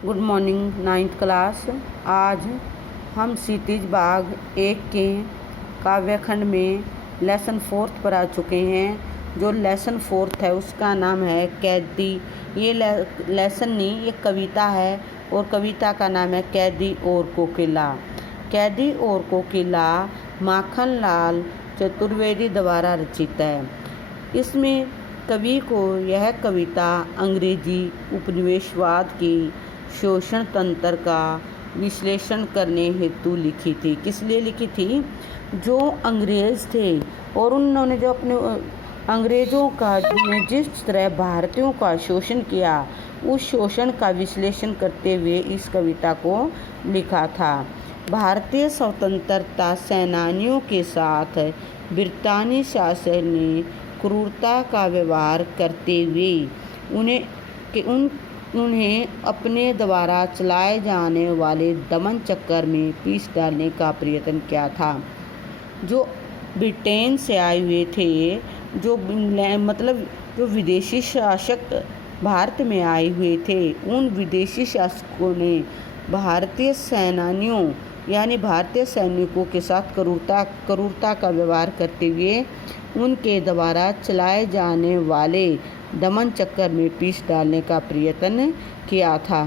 Good morning ninth class. आज हम क्षितिज बाग 1 के काव्यखंड में लेसन 4 पर आ चुके हैं। जो लेसन 4 है उसका नाम है कैदी। ये लेसन नहीं, ये कविता है और कविता का नाम है कैदी और कोकिला। कैदी और कोकिला माखनलाल चतुर्वेदी द्वारा रचित है। इसमें कवि को यह कविता अंग्रेजी उपनिवेशवाद की शोषण तंत्र का विश्लेषण करने हेतु लिखी थी। किस लिए लिखी थी? जो अंग्रेज़ थे और उन्होंने जो अपने अंग्रेज़ों का जिस तरह भारतीयों का शोषण किया, उस शोषण का विश्लेषण करते हुए इस कविता को लिखा था। भारतीय स्वतंत्रता सेनानियों के साथ ब्रितानी शासन ने क्रूरता का व्यवहार करते हुए उन्हें अपने द्वारा चलाए जाने वाले दमन चक्कर में पीस डालने का प्रयत्न किया था। जो ब्रिटेन से आए हुए थे, जो विदेशी शासक भारत में आए हुए थे, उन विदेशी शासकों ने भारतीय सेनानियों यानी भारतीय सैनिकों के साथ क्रूरता का व्यवहार करते हुए उनके द्वारा चलाए जाने वाले दमन चक्कर में पीस डालने का प्रयत्न किया था।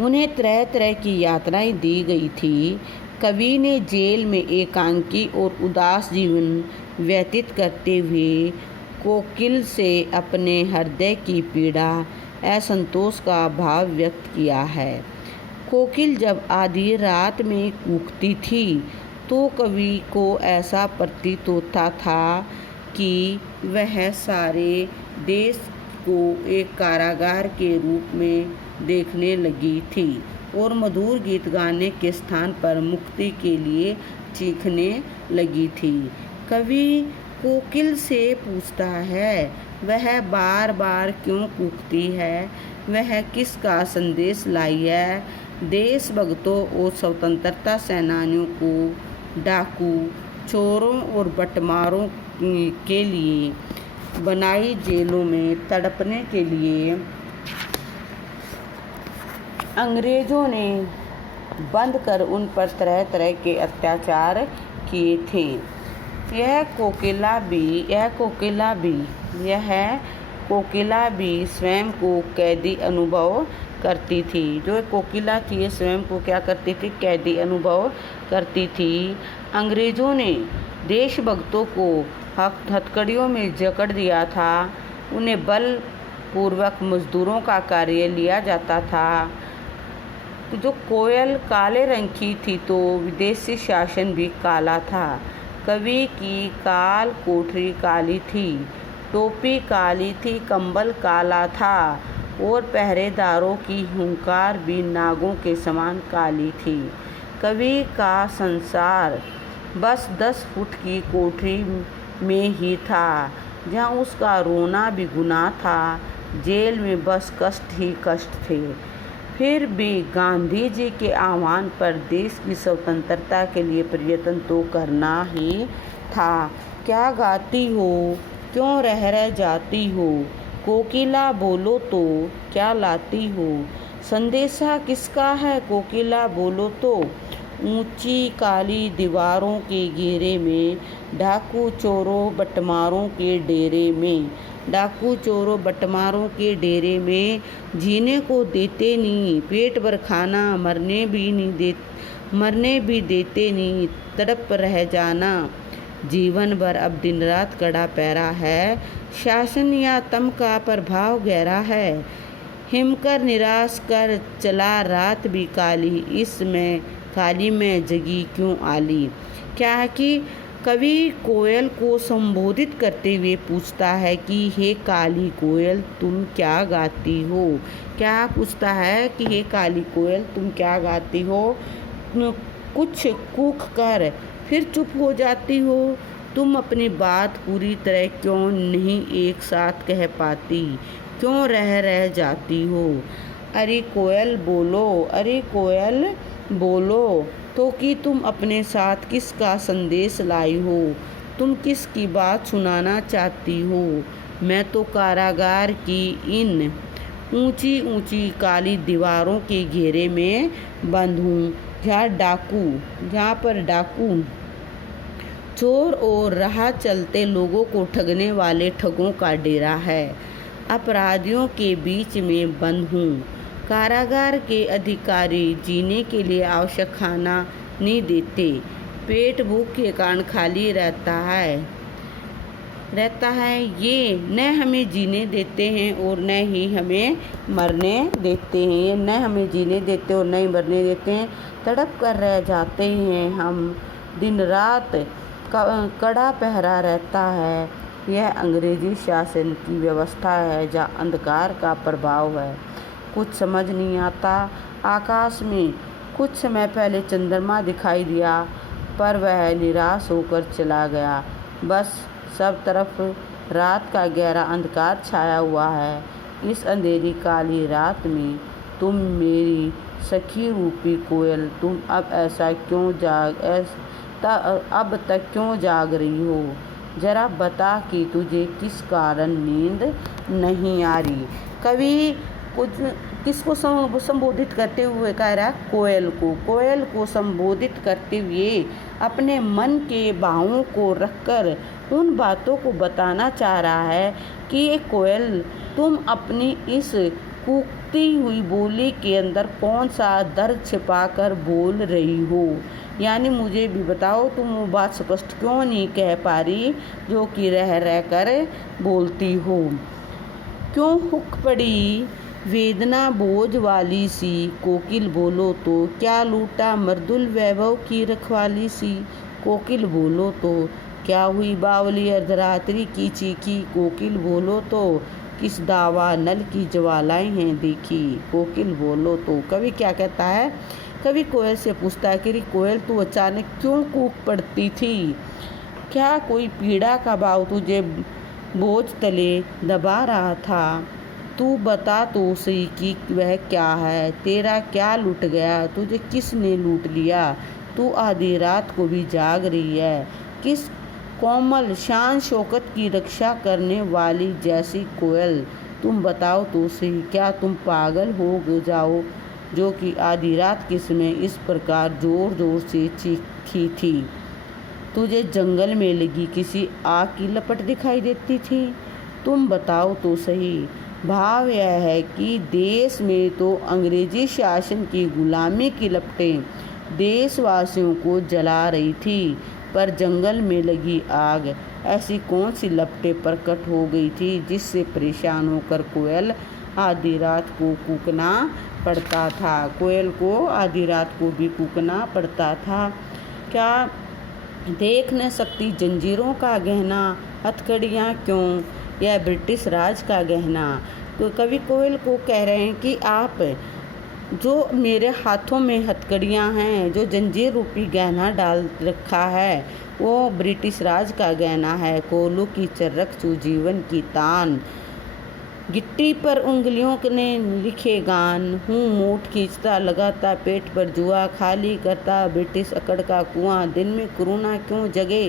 उन्हें तरह तरह की यातनाएं दी गई थी। कवि ने जेल में एकांकी और उदास जीवन व्यतीत करते हुए कोकिल से अपने हृदय की पीड़ा, असंतोष का भाव व्यक्त किया है। कोकिल जब आधी रात में कूकती थी तो कवि को ऐसा प्रतीत होता था कि वह सारे देश को एक कारागार के रूप में देखने लगी थी और मधुर गीत गाने के स्थान पर मुक्ति के लिए चीखने लगी थी। कवि कोकिल से पूछता है, वह बार बार क्यों कूकती है? वह किसका संदेश लाई है? देशभक्तों और स्वतंत्रता सेनानियों को डाकू, चोरों और बटमारों के लिए बनाई जेलों में तड़पने के लिए अंग्रेज़ों ने बंद कर उन पर तरह तरह के अत्याचार किए थे। यह कोकिला भी स्वयं को कैदी अनुभव करती थी। जो कोकिला थी, ये स्वयं को क्या करती थी? कैदी अनुभव करती थी। अंग्रेज़ों ने देशभक्तों को हथकड़ियों में जकड़ दिया था। उन्हें बलपूर्वक मजदूरों का कार्य लिया जाता था। जो कोयल काले रंग की थी तो विदेशी शासन भी काला था। कवि की काल कोठरी काली थी, टोपी काली थी, कंबल काला था और पहरेदारों की हुंकार भी नागों के समान काली थी। कवि का संसार बस 10 फुट की कोठरी में ही था, जहाँ उसका रोना भी गुनाह था। जेल में बस कष्ट ही कष्ट थे। फिर भी गांधी जी के आह्वान पर देश की स्वतंत्रता के लिए प्रयत्न तो करना ही था। क्या गाती हो, क्यों रह जाती हो? कोकिला बोलो तो क्या लाती हो? संदेशा किसका है? कोकिला बोलो तो। ऊंची काली दीवारों के घेरे में डाकू चोरों बटमारों के डेरे में जीने को देते नहीं, पेट भर खाना मरने भी देते नहीं, तड़प रह जाना जीवन भर। अब दिन रात कड़ा पैरा है, शासन या तम का प्रभाव गहरा है। हिमकर निराश कर चला रात भी काली में जगी क्यों आली। क्या है कि कवि कोयल को संबोधित करते हुए पूछता है कि हे काली कोयल तुम क्या गाती हो? क्या पूछता है कि हे काली कोयल तुम क्या गाती हो? कुछ कूक कर फिर चुप हो जाती हो। तुम अपनी बात पूरी तरह क्यों नहीं एक साथ कह पाती? क्यों रह जाती हो? अरे कोयल बोलो तो कि तुम अपने साथ किसका संदेश लाई हो? तुम किसकी बात सुनाना चाहती हो? मैं तो कारागार की इन ऊंची ऊंची काली दीवारों के घेरे में बंद हूँ, जहाँ पर डाकू, चोर और राह चलते लोगों को ठगने वाले ठगों का डेरा है। अपराधियों के बीच में बंद हूँ। कारागार के अधिकारी जीने के लिए आवश्यक खाना नहीं देते। पेट भूख के कारण खाली रहता है। ये न हमें जीने देते हैं और न ही हमें मरने देते हैं। ये न हमें जीने देते और न ही मरने देते हैं। तड़प कर रह जाते हैं हम। दिन रात कड़ा पहरा रहता है। यह अंग्रेजी शासन की व्यवस्था है जहाँ अंधकार का प्रभाव है। कुछ समझ नहीं आता। आकाश में कुछ समय पहले चंद्रमा दिखाई दिया, पर वह निराश होकर चला गया। बस सब तरफ रात का गहरा अंधकार छाया हुआ है। इस अंधेरी काली रात में तुम मेरी सखी रूपी कोयल, तुम अब तक क्यों जाग रही हो? जरा बता कि तुझे किस कारण नींद नहीं आ रही। कवि किसको संबोधित करते हुए कह रहा है? कोयल को संबोधित करते हुए अपने मन के भावों को रखकर उन बातों को बताना चाह रहा है कि ये कोयल, तुम अपनी इस कूकती हुई बोली के अंदर कौन सा दर्द छिपाकर बोल रही हो। यानी मुझे भी बताओ, तुम वो बात स्पष्ट क्यों नहीं कह पा रही जो कि रह रह कर बोलती हो। क्यों हुक पड़ी वेदना बोझ वाली सी, कोकिल बोलो तो क्या लूटा मर्दुल वैभव की रखवाली सी। कोकिल बोलो तो क्या हुई बावली अर्धरात्रि की चीखी। कोकिल बोलो तो किस दावा नल की ज्वालाएं हैं देखी। कोकिल बोलो तो। कवि क्या कहता है? कवि कोयल से पूछता है कि कोयल तू अचानक क्यों कूक पड़ती थी? क्या कोई पीड़ा का भाव तुझे बोझ तले दबा रहा था? तू बता तो सही कि वह क्या है। तेरा क्या लूट गया? तुझे किसने लूट लिया? तू आधी रात को भी जाग रही है। किस कोमल शान शौकत की रक्षा करने वाली जैसी कोयल, तुम बताओ तो सही, क्या तुम पागल हो जाओ जो कि आधी रात के समय इस प्रकार जोर जोर से चीखी थी? तुझे जंगल में लगी किसी आग की लपट दिखाई देती थी? तुम बताओ तो सही। भाव यह है कि देश में तो अंग्रेजी शासन की गुलामी की लपटें देशवासियों को जला रही थी, पर जंगल में लगी आग ऐसी कौन सी लपटें प्रकट हो गई थी जिससे परेशान होकर कोयल आधी रात को कूकना पड़ता था। कोयल को आधी रात को भी कूकना पड़ता था। क्या देख न सकती जंजीरों का गहना, हथकड़ियाँ क्यों, यह ब्रिटिश राज का गहना। तो कवि कोयल को कह रहे हैं कि आप जो मेरे हाथों में हथकड़ियाँ हैं, जो जंजीर रूपी गहना डाल रखा है, वो ब्रिटिश राज का गहना है। कोलू की चर्रक चू जीवन की तान, गिट्टी पर उंगलियों ने लिखे गान हूँ। मूठ खींचता लगाता पेट पर जुआ, खाली करता ब्रिटिश अकड़ का कुआं। दिन में करुणा क्यों जगे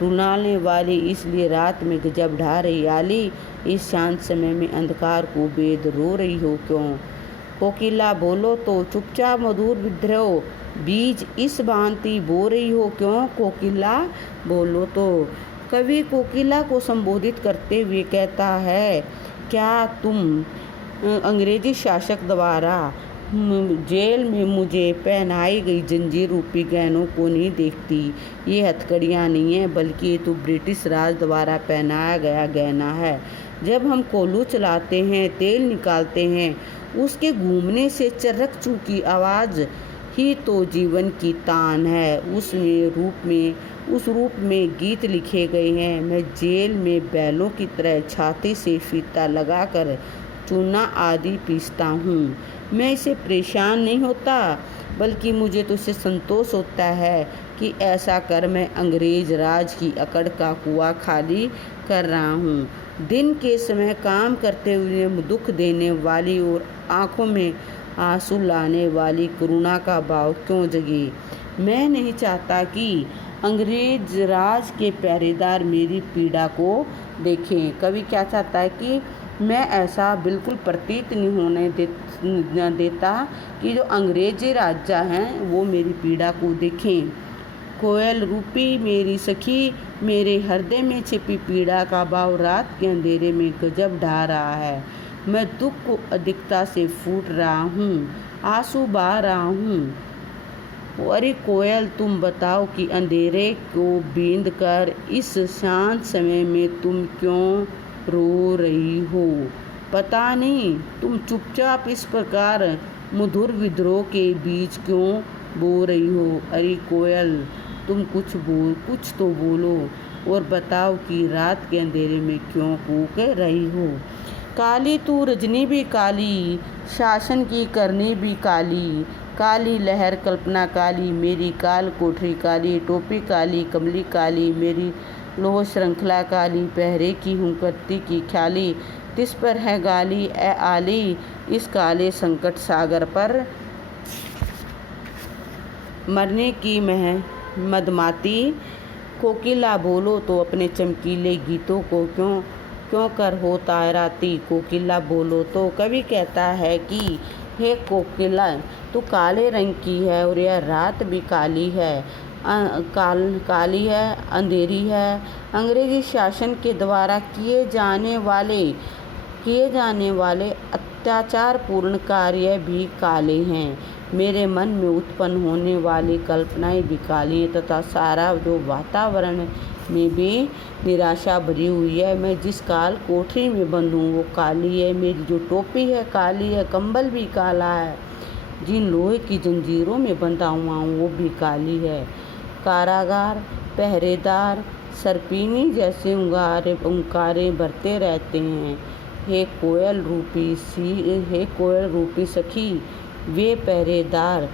रुलाने वाली, इसलिए रात में गजब ढा रही आली। इस शांत समय में अंधकार को बेद रो रही हो क्यों? कोकिला बोलो तो चुपचाप मधुर विद्रोह बीज इस भांति बो रही हो क्यों? कोकिला बोलो तो। कवि कोकिला को संबोधित करते हुए कहता है, क्या तुम अंग्रेजी शासक द्वारा जेल में मुझे पहनाई गई जंजीर रूपी गहनों को नहीं देखती? ये हथकड़ियाँ नहीं है, बल्कि ये तो ब्रिटिश राज द्वारा पहनाया गया गहना है। जब हम कोलू चलाते हैं, तेल निकालते हैं, उसके घूमने से चर्रक चू की आवाज़ ही तो जीवन की तान है। उस रूप में गीत लिखे गए हैं। मैं जेल में बैलों की तरह छाती से फीता लगाकर चूना आदि पीसता हूँ। मैं इसे परेशान नहीं होता, बल्कि मुझे तो इससे संतोष होता है कि ऐसा कर मैं अंग्रेज राज की अकड़ का कुआं खाली कर रहा हूँ। दिन के समय काम करते हुए दुख देने वाली और आँखों में आंसू लाने वाली करुणा का भाव क्यों जगे? मैं नहीं चाहता कि अंग्रेज राज के पहरेदार मेरी पीड़ा को देखें। कवि क्या चाहता है कि मैं ऐसा बिल्कुल प्रतीत नहीं होने देता कि जो अंग्रेजी राजा हैं वो मेरी पीड़ा को देखें। कोयल रूपी मेरी सखी, मेरे हृदय में छिपी पीड़ा का भाव रात के अंधेरे में गजब ढा रहा है। मैं दुख को अधिकता से फूट रहा हूँ, आंसू बहा रहा हूँ। अरे कोयल, तुम बताओ कि अंधेरे को बींद कर इस शांत समय में तुम क्यों रो रही हो? पता नहीं, तुम चुपचाप इस प्रकार मधुर विद्रोह के बीच क्यों बो रही हो? अरे कोयल, तुम कुछ तो बोलो और बताओ कि रात के अंधेरे में क्यों कूक रही हो? काली तू रजनी भी काली, शासन की करनी भी काली, काली लहर कल्पना काली, मेरी काल कोठरी काली, टोपी काली, कमली काली, मेरी लोह श्रृंखला काली, पहरे की हूँ करती की ख्याली, तिस पर है गाली ए आली, इस काले संकट सागर पर मरने की मदमाती। कोकिला बोलो तो अपने चमकीले गीतों को क्यों क्यों कर हो तायराती? कोकिला बोलो तो कवि कहता है कि हे कोकिला, तू काले रंग की है और यह रात भी काली है, काली है, अंधेरी है। अंग्रेजी शासन के द्वारा किए जाने वाले अत्याचारपूर्ण कार्य भी काले हैं। मेरे मन में उत्पन्न होने वाली कल्पनाएं भी काली हैं तथा सारा जो वातावरण में भी निराशा भरी हुई है। मैं जिस काल कोठरी में बंद हूँ वो काली है, मेरी जो टोपी है काली है, कंबल भी काला है, जिन लोहे की जंजीरों में बंधा हुआ हूँ वो भी काली है। कारागार, पहरेदार, सर्पिनी जैसे उंकारे भरते रहते हैं। हे कोयल रूपी सखी, वे पहरेदार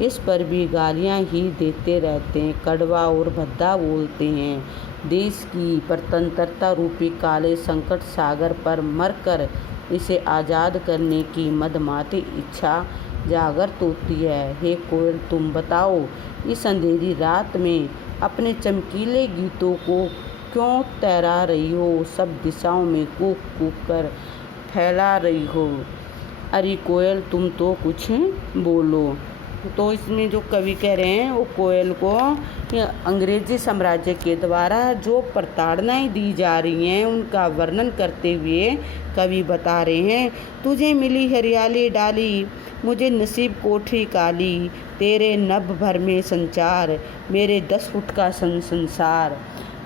इस पर भी गालियां ही देते रहते हैं, कड़वा और भद्दा बोलते हैं। देश की स्वतंत्रता रूपी काले संकट सागर पर मरकर इसे आज़ाद करने की मदमाती इच्छा जागृत होती है। हे कोयल, तुम बताओ, इस अंधेरी रात में अपने चमकीले गीतों को क्यों तैरा रही हो, सब दिशाओं में कूक कूक कर फैला रही हो? अरे कोयल, तुम तो कुछ बोलो। तो इसमें जो कवि कह रहे हैं वो कोयल को अंग्रेजी साम्राज्य के द्वारा जो प्रताड़नाएं दी जा रही हैं उनका वर्णन करते हुए कवि बता रहे हैं। तुझे मिली हरियाली डाली, मुझे नसीब कोठरी काली, तेरे नभ भर में संचार, मेरे 10 फुट का संसार।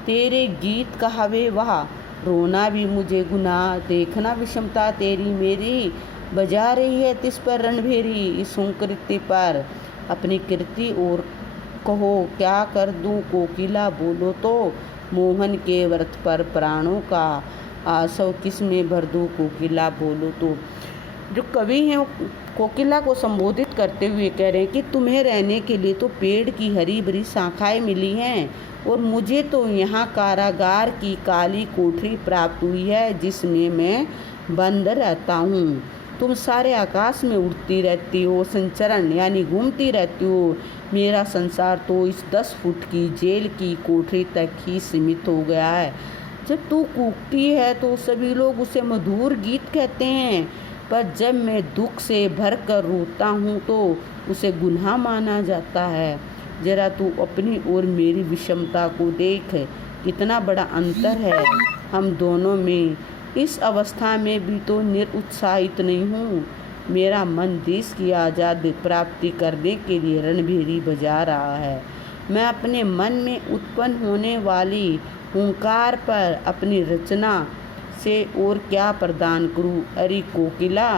तेरे गीत कहावे वाह, रोना भी मुझे गुनाह, देखना विषमता तेरी मेरी, बजा रही है तिस पर रणभेरी, इस कृति पर अपनी कृति और कहो क्या कर दूं? कोकिला बोलो तो मोहन के व्रत पर प्राणों का आसव किस में भर दूं? कोकिला बोलो तो। जो कवि हैं वो कोकिला को संबोधित करते हुए कह रहे हैं कि तुम्हें रहने के लिए तो पेड़ की हरी भरी शाखाएं मिली हैं और मुझे तो यहाँ कारागार की काली कोठरी प्राप्त हुई है जिसमें मैं बंद रहता हूँ। तुम सारे आकाश में उड़ती रहती हो, संचरण यानी घूमती रहती हो। मेरा संसार तो इस 10 फुट की जेल की कोठरी तक ही सीमित हो गया है। जब तू कूकती है तो सभी लोग उसे मधुर गीत कहते हैं, पर जब मैं दुख से भर कर रोता हूँ तो उसे गुनाह माना जाता है। जरा तू अपनी और मेरी विषमता को देख, कितना बड़ा अंतर है हम दोनों में। इस अवस्था में भी तो निरुत्साहित नहीं हूँ। मेरा मन देश की आज़ादी प्राप्ति करने के लिए रणभेरी बजा रहा है। मैं अपने मन में उत्पन्न होने वाली हुंकार पर अपनी रचना से और क्या प्रदान करूँ? अरे कोकिला,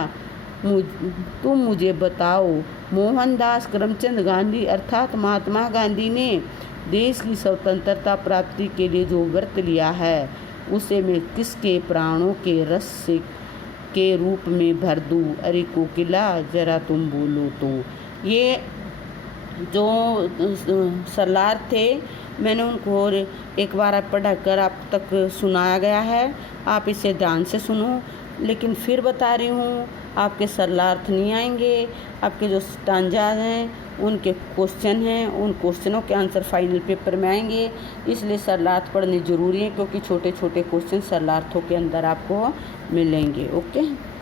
तुम मुझे बताओ, मोहनदास करमचंद गांधी अर्थात महात्मा गांधी ने देश की स्वतंत्रता प्राप्ति के लिए जो व्रत लिया है उसे मैं किसके प्राणों के रस से के रूप में भर दूँ? अरे कोकिला, जरा तुम बोलो तो। ये जो सरलार थे मैंने उनको एक बार पढ़कर आप तक सुनाया गया है, आप इसे ध्यान से सुनो। लेकिन फिर बता रही हूँ आपके सरलार्थ नहीं आएंगे। आपके जो स्टांजा हैं उनके क्वेश्चन हैं, उन क्वेश्चनों के आंसर फाइनल पेपर में आएंगे। इसलिए सरलार्थ पढ़ने ज़रूरी है, क्योंकि छोटे छोटे क्वेश्चन सरलार्थों के अंदर आपको मिलेंगे। ओके।